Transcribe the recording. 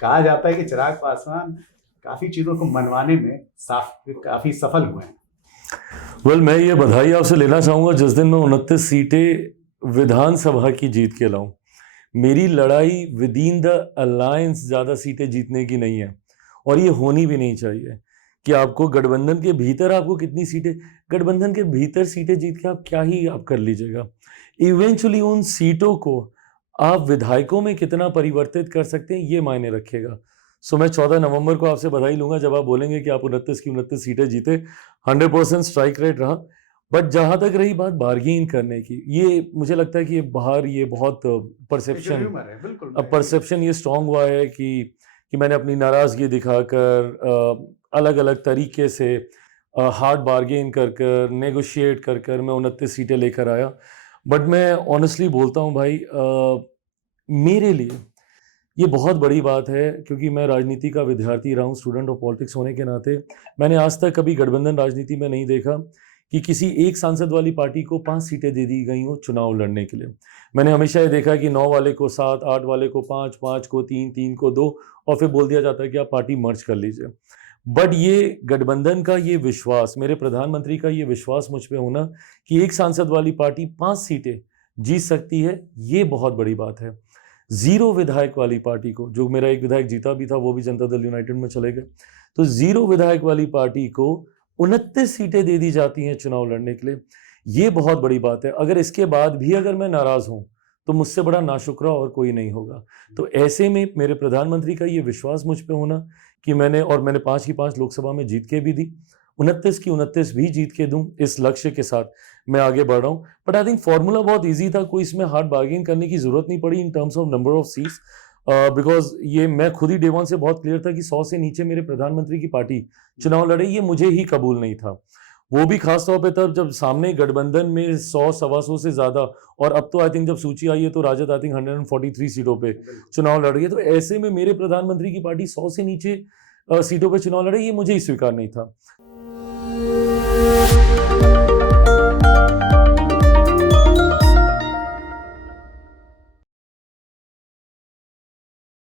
कहा जाता है कि चिराग पासवान काफी चीजों को मनवाने में काफी सफल हुए हैं। वेल, मैं ये बधाई आपसे लेना चाहूँगा जिस दिन मैं 29 सीटें विधानसभा की जीत के लाऊं। मेरी लड़ाई विद इन द अलायंस ज़्यादा सीटें जीतने की नहीं है, और ये होनी भी नहीं चाहिए कि आपको गठबंधन के भीतर आपको कितनी सीटें, गठबंधन के भीतर सीटें जीत के आप क्या ही आप कर लीजिएगा। इवेंचुअली उन सीटों को आप विधायकों में कितना परिवर्तित कर सकते हैं ये मायने रखेगा। सो मैं 14 नवंबर को आपसे बधाई लूंगा जब आप बोलेंगे कि आप 29 की 29 सीटें जीते। 100% स्ट्राइक रेट रहा। बट जहां तक रही बात बार्गेन करने की, ये मुझे लगता है कि ये बहुत परसेप्शन ये स्ट्रांग हुआ है कि मैंने अपनी नाराजगी दिखाकर अलग अलग तरीके से हार्ड बार्गेन कर नेगोशिएट कर मैं 29 सीटें लेकर आया। बट मैं ऑनेस्टली बोलता हूँ भाई, मेरे लिए ये बहुत बड़ी बात है, क्योंकि मैं राजनीति का विद्यार्थी रहा हूँ, स्टूडेंट ऑफ पॉलिटिक्स होने के नाते मैंने आज तक कभी गठबंधन राजनीति में नहीं देखा कि किसी एक सांसद वाली पार्टी को 5 सीटें दे दी गई हों चुनाव लड़ने के लिए। मैंने हमेशा ये देखा कि 9 वाले को 7, 8 वाले को 5, 5 को 3, 3 को 2, और फिर बोल दिया जाता है कि आप पार्टी मर्ज कर लीजिए। बट ये गठबंधन का ये विश्वास, मेरे प्रधानमंत्री का ये विश्वास मुझ पे होना कि एक सांसद वाली पार्टी 5 सीटें जीत सकती है, ये बहुत बड़ी बात है। 0 विधायक वाली पार्टी को, जो मेरा एक विधायक जीता भी था वो भी जनता दल यूनाइटेड में चले गए, तो 0 विधायक वाली पार्टी को 29 सीटें दे दी जाती हैं चुनाव लड़ने के लिए, ये बहुत बड़ी बात है। अगर इसके बाद भी अगर मैं नाराज हूं तो मुझसे बड़ा नाशुक्रा और कोई नहीं होगा। तो ऐसे में मेरे प्रधानमंत्री का ये विश्वास मुझ पे होना कि मैंने 5 की 5 लोकसभा में जीत के भी दी, 29 की 29 भी जीत के दूं, इस लक्ष्य के साथ मैं आगे बढ़ रहा हूं। बट आई थिंक फॉर्मूला बहुत इजी था, कोई इसमें हार्ड बार्गेन करने की जरूरत नहीं पड़ी in terms of number of seats, because ये मैं खुद ही डे वन से बहुत क्लियर था कि 100 से नीचे मेरे प्रधानमंत्री की पार्टी चुनाव लड़े, ये मुझे ही कबूल नहीं था। वो भी खास तौर पे तब जब सामने गठबंधन में 100 सवा 100 से ज्यादा, और अब तो आई थिंक जब सूची आई है तो राजद आई थिंक 143 सीटों पे चुनाव लड़ रही है। तो ऐसे में मेरे प्रधानमंत्री की पार्टी 100 से नीचे सीटों पे चुनाव लड़े, ये मुझे ही स्वीकार नहीं था।